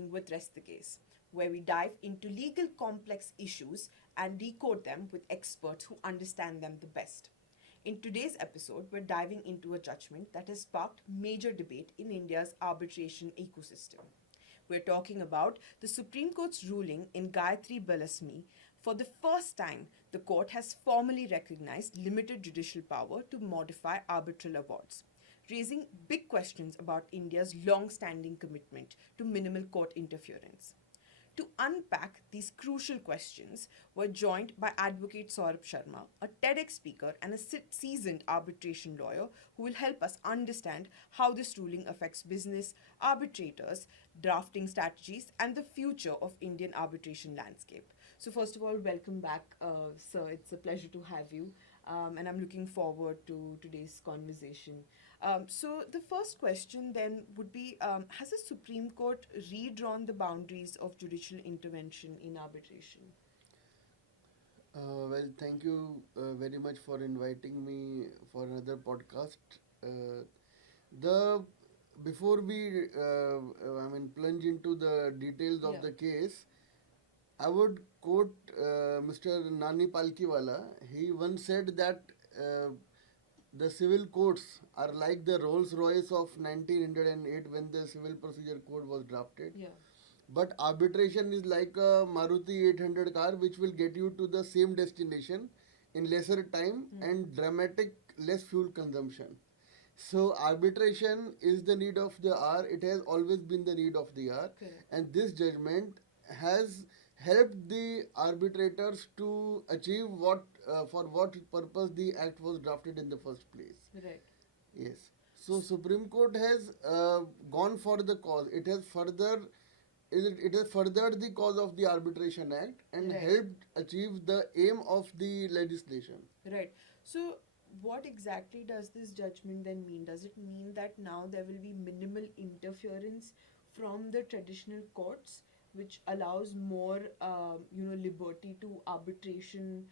working with Rest the Case, where we dive into legal complex issues and decode them with experts who understand them the best. In today's episode, we're diving into a judgment that has sparked major debate in India's arbitration ecosystem. We're talking about the Supreme Court's ruling in Gayatri Balasmi. For the first time, the court has formally recognized limited judicial power to modify arbitral awards, raising big questions about India's long standing commitment to minimal court interference. To unpack these crucial questions, we're joined by Advocate Saurabh Sharma, a TEDx speaker and a seasoned arbitration lawyer who will help us understand how this ruling affects business, arbitrators, drafting strategies, and the future of Indian arbitration landscape. So first of all, welcome back, sir. It's a pleasure to have you, and I'm looking forward to today's conversation. So the first question then would be, has the Supreme Court redrawn the boundaries of judicial intervention in arbitration? Well, thank you very much for inviting me for another podcast. Uh, the Before we, plunge into the details of Yeah. the case, I would quote Mr. Nani Palkiwala. He once said that the civil courts are like the Rolls Royce of 1908 when the Civil Procedure Code was drafted. Yeah. But arbitration is like a Maruti 800 car which will get you to the same destination in lesser time and dramatic less fuel consumption. So arbitration is the need of the hour. It has always been the need of the hour. Correct. And this judgment has helped the arbitrators to achieve for what purpose the act was drafted in the first place. Right. Yes. So Supreme Court has gone for the cause. It has furthered the cause of the Arbitration Act and Right. helped achieve the aim of the legislation. Right. So, what exactly does this judgment then mean? Does it mean that now there will be minimal interference from the traditional courts, which allows more, liberty to arbitration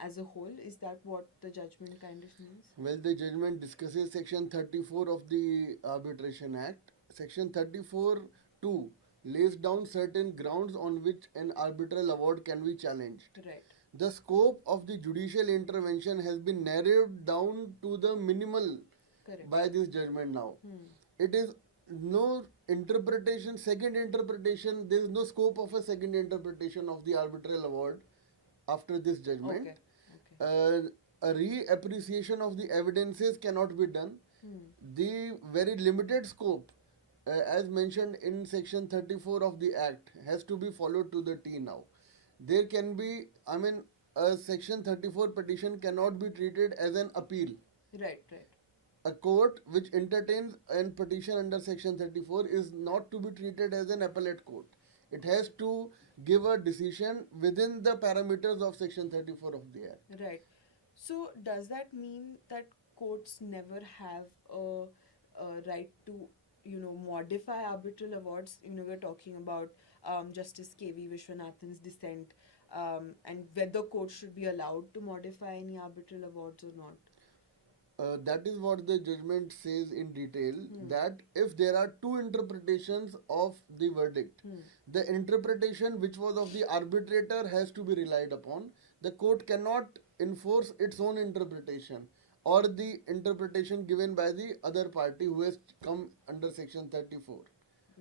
as a whole? Is that what the judgment kind of means? Well, the judgment discusses Section 34 of the Arbitration Act. Section 34(2) lays down certain grounds on which an arbitral award can be challenged. Right. The scope of the judicial intervention has been narrowed down to the minimal Correct. by this judgment now. It is no interpretation, second interpretation, there is no scope of a second interpretation of the arbitral award after this judgment. Okay. Okay. A reappreciation of the evidences cannot be done. The very limited scope, as mentioned in section 34 of the Act, has to be followed to the T now. There can be, a section 34 petition cannot be treated as an appeal. Right. Right. A court which entertains a petition under section 34 is not to be treated as an appellate court. It has to give a decision within the parameters of section 34 of the Act. Right. So does that mean that courts never have a right to, modify arbitral awards? We're talking about Justice K.V. Vishwanathan's dissent, and whether courts should be allowed to modify any arbitral awards or not. That is what the judgment says in detail, that if there are two interpretations of the verdict, the interpretation which was of the arbitrator has to be relied upon. The court cannot enforce its own interpretation or the interpretation given by the other party who has come under section 34.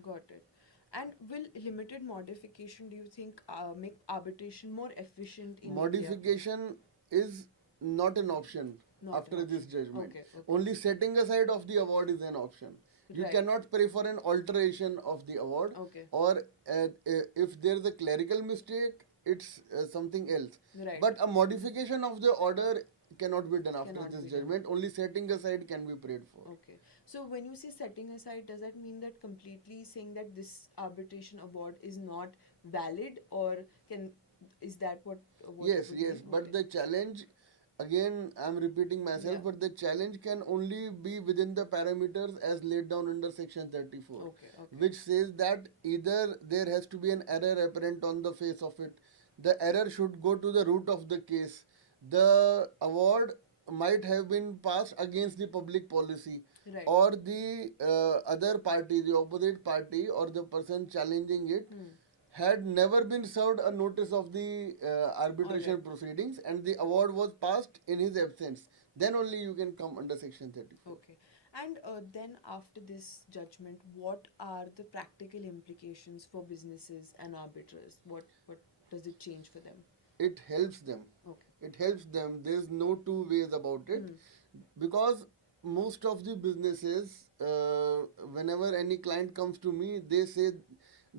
Got it. And will limited modification, do you think, make arbitration more efficient in India? Modification is not an option Not after an option. this judgment. Okay, okay. Only setting aside of the award is an option. You Right. cannot pray for an alteration of the award, Okay. or if there is a clerical mistake, it's something else. Right. But a modification of the order cannot be done after Cannot this be done. judgment. Only setting aside can be prayed for. Okay. So when you say setting aside, does that mean that completely saying that this arbitration award is not valid, or is that what Yes, it would yes. be? But Okay. the challenge, again, I'm repeating myself, Yeah. but the challenge can only be within the parameters as laid down under section 34. Okay, okay. Which says that either there has to be an error apparent on the face of it, the error should go to the root of the case, the award might have been passed against the public policy, Right. or the other party, the opposite party, or the person challenging it had never been served a notice of the arbitration Alright. proceedings, and the award was passed in his absence, then only you can come under section 34. Okay. And then after this judgment, what are the practical implications for businesses and arbiters? What does it change for them? It helps them. Okay. It helps them. There's no two ways about it, because most of the businesses, whenever any client comes to me, they say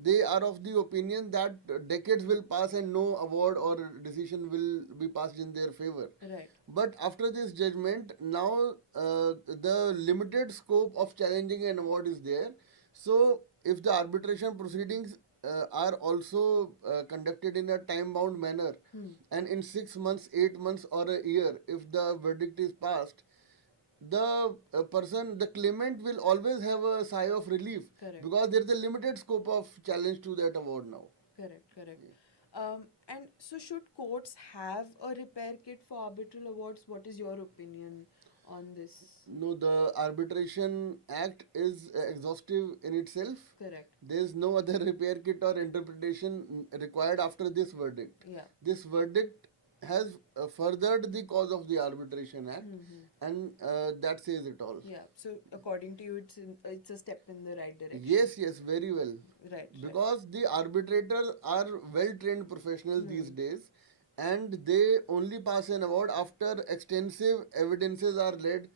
they are of the opinion that decades will pass and no award or decision will be passed in their favor. Right. But after this judgment, now the limited scope of challenging an award is there. So, if the arbitration proceedings are also conducted in a time bound manner, and in 6 months, 8 months, or a year, if the verdict is passed, the the claimant will always have a sigh of relief, Correct. because there is a limited scope of challenge to that award now. Correct. And so, should courts have a repair kit for arbitral awards? What is your opinion on this? No, the Arbitration Act is exhaustive in itself. Correct. There is no other repair kit or interpretation required after this verdict. Yeah. This verdict has furthered the cause of the Arbitration Act, and that says it all. Yeah. So, according to you, it's a step in the right direction. Yes, very well. Right. Because the arbitrators are well trained professionals these days, and they only pass an award after extensive evidences are laid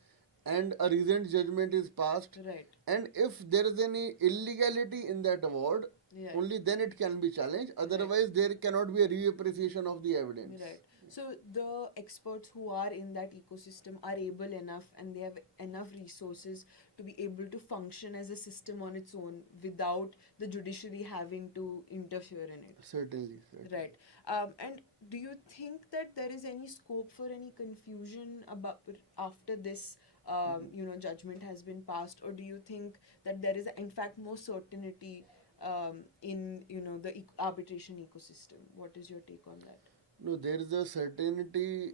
and a recent judgment is passed. Right. And if there is any illegality in that award, Yeah. only then it can be challenged. Otherwise, there cannot be a reappreciation of the evidence. Right. So the experts who are in that ecosystem are able enough and they have enough resources to be able to function as a system on its own without the judiciary having to interfere in it. Certainly. Right. And do you think that there is any scope for any confusion about after this judgment has been passed, or do you think that there is in fact more certainty in the arbitration ecosystem? What is your take on that? No, there is a certainty,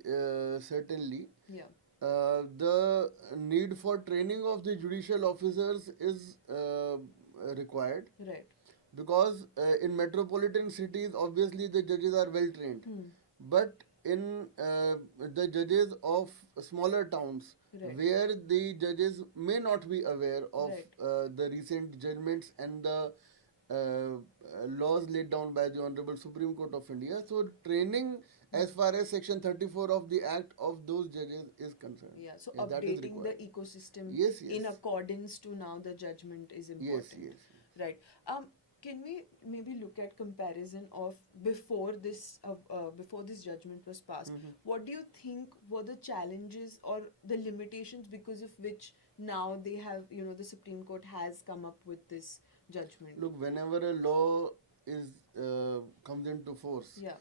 certainly. Yeah. The need for training of the judicial officers is required, Right. because in metropolitan cities, obviously the judges are well trained. But in the judges of smaller towns, Right. where the judges may not be aware of Right. the recent judgments and the laws laid down by the Honorable Supreme Court of India, so training as far as Section 34 of the Act of those judges is concerned. Yeah, so that is updating the required. ecosystem Yes. in accordance to now the judgment is important. Yes. Right. Can we maybe look at comparison of before this judgment was passed? What do you think were the challenges or the limitations because of which now they have the Supreme Court has come up with this judgment? Look, whenever a law is comes into force, Yeah.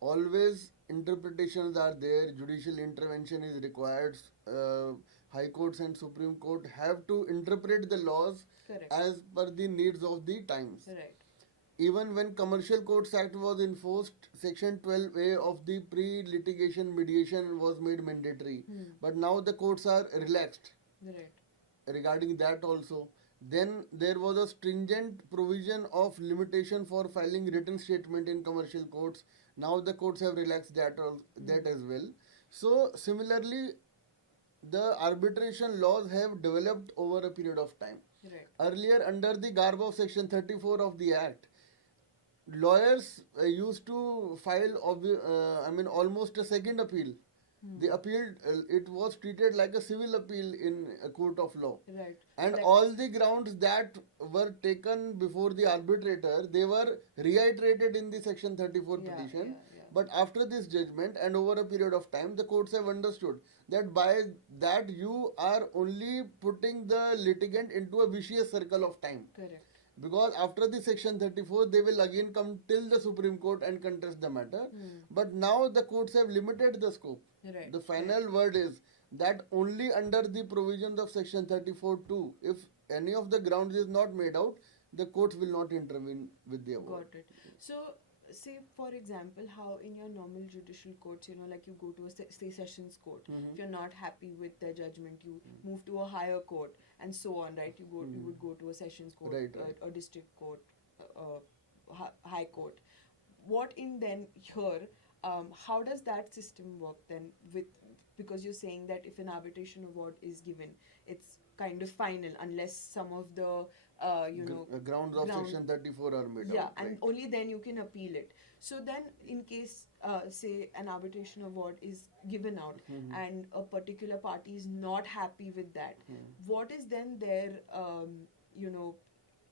always interpretations are there, judicial intervention is required. High courts and Supreme Court have to interpret the laws Correct. as per the needs of the times. Right. Even when Commercial Courts Act was enforced, Section 12A of the pre-litigation mediation was made mandatory. But now the courts are relaxed Right. regarding that also. Then there was a stringent provision of limitation for filing written statement in commercial courts. Now the courts have relaxed that as well. So similarly, the arbitration laws have developed over a period of time. Right. Earlier, under the garb of Section 34 of the Act, lawyers used to file almost a second appeal. The appeal, it was treated like a civil appeal in a court of law. Right. And Like- all the grounds that were taken before the arbitrator, they were reiterated in the Section 34 petition. Yeah. But after this judgment and over a period of time, the courts have understood that by that you are only putting the litigant into a vicious circle of time. Correct. Because after the Section 34, they will again come till the Supreme Court and contest the matter. But now the courts have limited the scope. Right. The final word is that only under the provisions of Section 34(2), if any of the grounds is not made out, the courts will not intervene with the award. Got it. So say, for example, how in your normal judicial courts, like you go to a say sessions court. If you're not happy with their judgment, you move to a higher court, and so on, right? You would go to a sessions court, Right. a district court, high court. What in then here? How does that system work then? Because you're saying that if an arbitration award is given, it's kind of final unless some of the Grounds of Section 34 are met yeah, out. and Right. only then you can appeal it. So then, in case, say, an arbitration award is given out and a particular party is not happy with that, what is then their,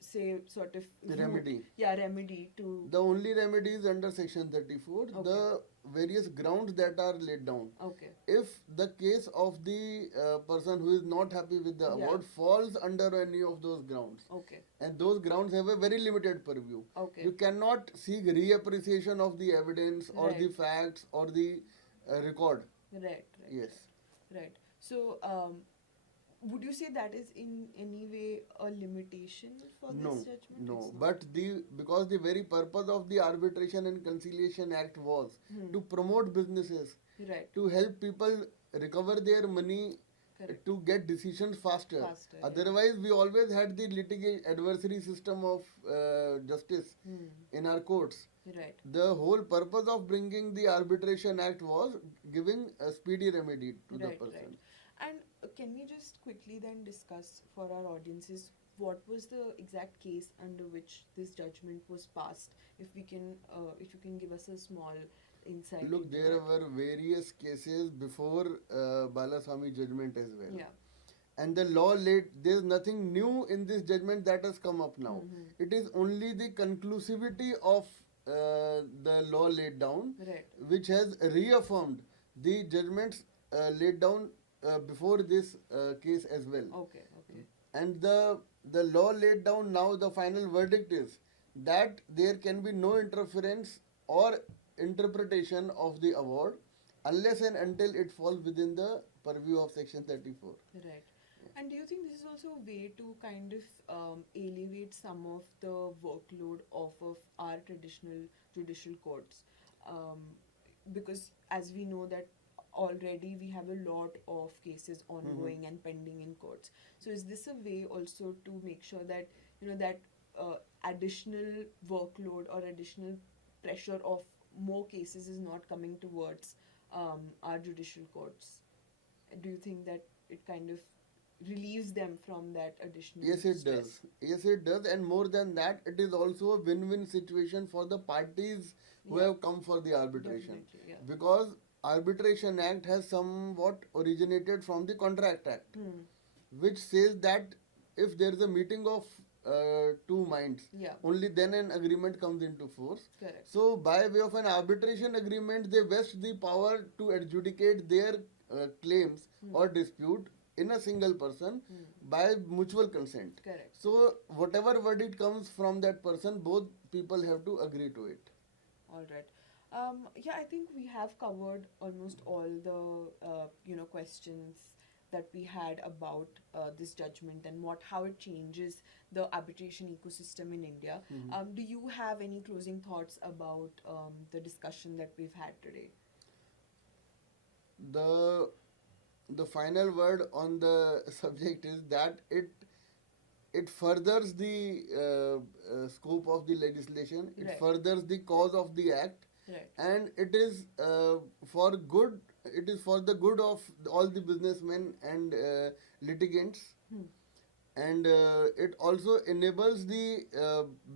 say, sort of The remedy. Yeah, remedy to. The only remedy is under Section 34, Okay. the various grounds that are laid down. Okay. If the case of the person who is not happy with the Yeah. award falls under any of those grounds, Okay. and those grounds have a very limited purview, Okay. you cannot seek reappreciation of the evidence or Right. the facts or the record. Right. Yes. Right. So, would you say that is in any way a limitation for No, this judgment? no. It's not? But because the very purpose of the Arbitration and Conciliation Act was to promote businesses, Right. to help people recover their money, Correct. to get decisions faster. Faster, yeah. Otherwise, we always had the litigation adversary system of justice in our courts. Right. The whole purpose of bringing the Arbitration Act was giving a speedy remedy to the Right, person. right. And can we just quickly then discuss for our audiences what was the exact case under which this judgment was passed? If you can give us a small insight. Look, into there that. were various cases before Balaswamy judgment as well. Yeah. And the law there's nothing new in this judgment that has come up now. It is only the conclusivity of the law laid down, Right. which has reaffirmed the judgments laid down before this case as well. Okay. Okay. And the law laid down now, the final verdict is that there can be no interference or interpretation of the award unless and until it falls within the purview of Section 34. Right. And do you think this is also a way to kind of alleviate some of the workload off of our traditional judicial courts? Because as we know that already we have a lot of cases ongoing and pending in courts. So is this a way also to make sure that that additional workload or additional pressure of more cases is not coming towards our judicial courts? Do you think that it kind of relieves them from that additional Yes, it stress? does. Yes, it does. And more than that, it is also a win-win situation for the parties who Yeah. have come for the arbitration. Definitely, yeah. Because Arbitration Act has somewhat originated from the Contract Act, which says that if there is a meeting of two minds, Yeah. only then an agreement comes into force. Correct. So, by way of an arbitration agreement, they vest the power to adjudicate their claims or dispute in a single person by mutual consent. Correct. So, whatever verdict comes from that person, both people have to agree to it. All right. Yeah, I think we have covered almost all the questions that we had about this judgment and how it changes the arbitration ecosystem in India. Do you have any closing thoughts about the discussion that we've had today? The final word on the subject is that it furthers the scope of the legislation. It Right. furthers the cause of the act. Right. And it is for good. It is for the good of all the businessmen and litigants, and it also enables the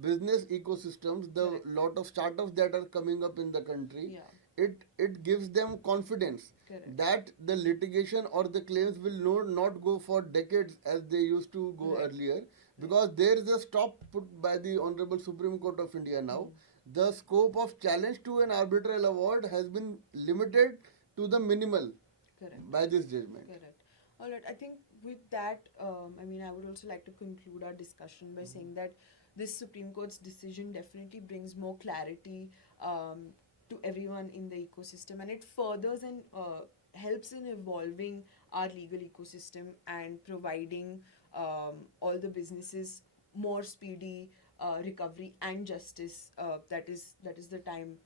business ecosystems. The Correct. lot of startups that are coming up in the country. Yeah. It gives them confidence Correct. that the litigation or the claims will not go for decades as they used to go Right. earlier, because there is a stop put by the Honorable Supreme Court of India now. The scope of challenge to an arbitral award has been limited to the minimal Correct. by this judgment. Correct. All right. I think with that, I would also like to conclude our discussion by saying that this Supreme Court's decision definitely brings more clarity to everyone in the ecosystem, and it furthers and helps in evolving our legal ecosystem and providing all the businesses more speedy recovery and justice. That is the time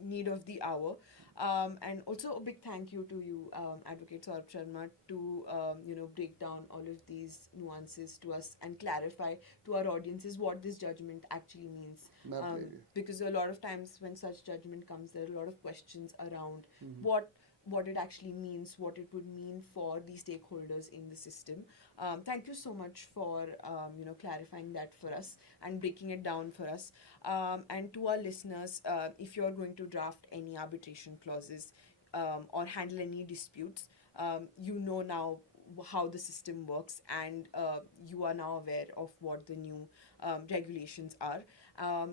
need of the hour. And also a big thank you to you, Advocate Saurabh Sharma, to break down all of these nuances to us and clarify to our audiences what this judgment actually means. My pleasure. Because a lot of times when such judgment comes, there are a lot of questions around Mhm. what it actually means, what it would mean for the stakeholders in the system. Thank you so much for clarifying that for us and breaking it down for us. And to our listeners, if you're going to draft any arbitration clauses or handle any disputes, you know now how the system works, and you are now aware of what the new regulations are.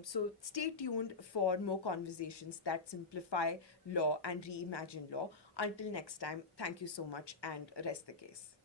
So stay tuned for more conversations that simplify law and reimagine law. Until next time, thank you so much and rest the case.